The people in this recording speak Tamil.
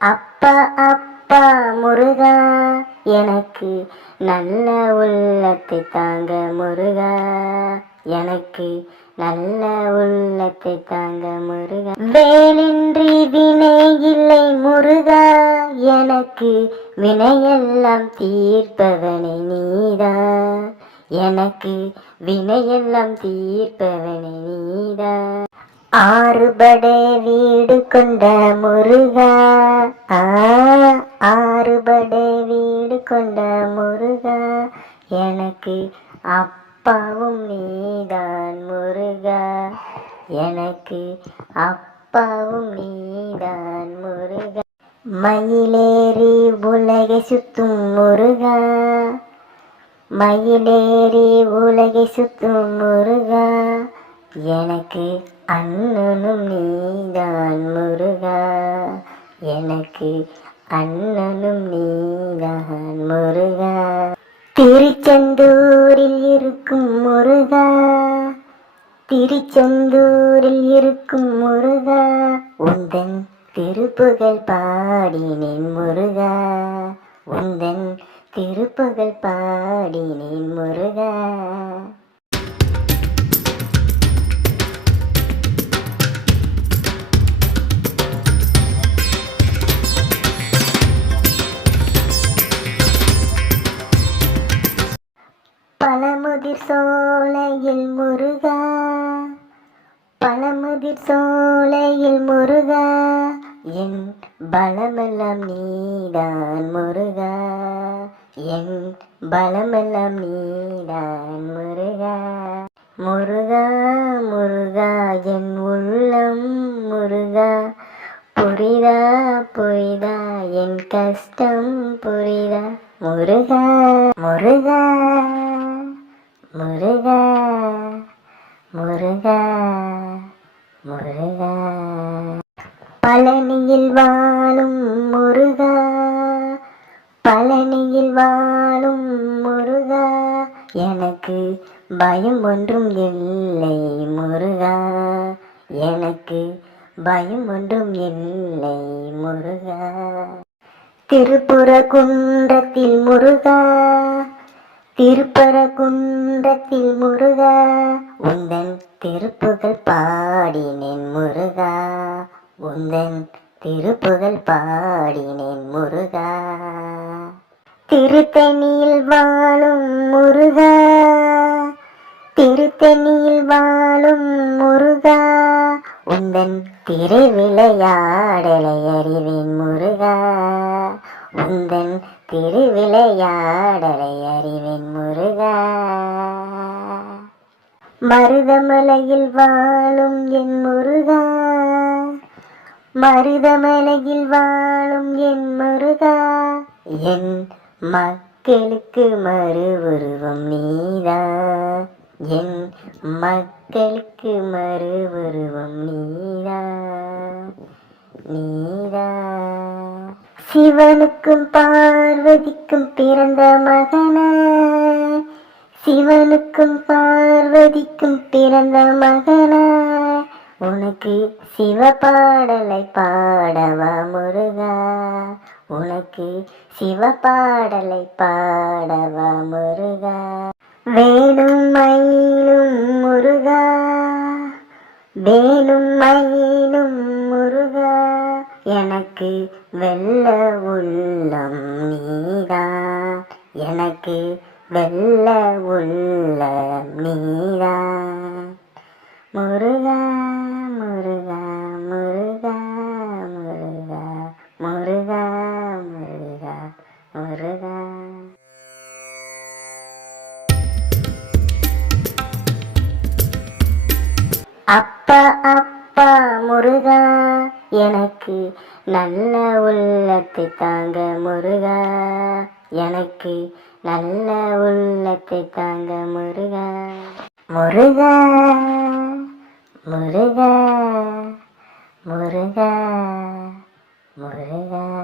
அப்பா அப்பா முருகா எனக்கு நல்ல உள்ளத்தை தாங்க முருகா. எனக்கு நல்ல உள்ளத்தை தாங்க முருகா. வேலின்றி வினை இல்லை முருகா. எனக்கு வினையெல்லாம் தீர்ப்பவனை நீதா. எனக்கு வினையெல்லாம் தீர்ப்பவனை நீதா. ஆறுபடை வீடு கொண்ட முருகா. ஆறுபடை வீடு கொண்ட முருகா. எனக்கு அப்பாவும் நீதான் முருகா. எனக்கு அப்பாவும் நீதான் முருகா. மயிலேறி உலகை சுத்தும் முருகா. மயிலேறி உலகை சுத்தும் முருகா. எனக்கு அண்ணனும் நீதான் முருகா. எனக்கு அண்ணனும் நீதான் முருகா. திருச்செந்தூரில் இருக்கும் முருகா. திருச்செந்தூரில் இருக்கும் முருகா. உந்தன் திருப்புகழ் பாடினேன் முருகா. உந்தன் திருப்புகழ் பாடினேன் முருகா. பழமுதிர் சோலையில் முருகா. பழமுதிர் சோலையில் முருகா. என் பலமெல்லாம் நீதான் முருகா. என் பலமெல்லாம் நீதான் முருகா. முருகா முருகா என் உள்ளம் முருகா. புரிதா புரிதா என் கஷ்டம் புரிதா. முருகா முருகா. முருகா முருகா முருகா. பழனியில் வாழும் முருகா பழனியில் வாழும் முருகா. எனக்கு பயம் ஒன்றும் இல்லை முருகா எனக்கு பயம் ஒன்றும் இல்லை முருகா. திருப்புற குன்றத்தில் முருகா திருப்பரகுன்றத்தில் முருகா உந்தன் திருப்புகள் பாடினேன் முருகா. உந்தன் திருப்புகள் பாடினேன் முருகா. திருத்தணியில் வாழும் முருகா திருத்தணியில் வாழும் முருகா. உந்தன் திருவிளையாடலை அறிவேன் முருகா. உந்தன் திருவிளையாடலை அறிவின் முருகா. மருதமலையில் வாழும் என் முருகா. மருதமலையில் வாழும் என் முருகா. என் மக்களுக்கு மறு உருவம் நீதா. என் மக்களுக்கு மறு உருவம் நீதா. நீதா. சிவனுக்கும் பார்வதிக்கும் பிறந்த மகனா? சிவனுக்கும் பார்வதிக்கும் பிறந்த மகனா? உனக்கு சிவ பாடலை பாடவா முருகா? உனக்கு சிவ பாடலை பாடவா முருகா? வேணும் மயிலும் முருகா. வேணும் எனக்கு வெள்ள உள்ளம் நீதான் எனக்கு வெள்ள உள்ளம் நீதான் முருகா முருகா முருகா முருகா முருகா முருகா முருகா. அப்பா அப்பா முருகா எனக்கு நல்ல உள்ளத்தை தாங்க முருகா. எனக்கு நல்ல உள்ளத்தை தாங்க முருகா. முருகா முருகா முருகா முருகா.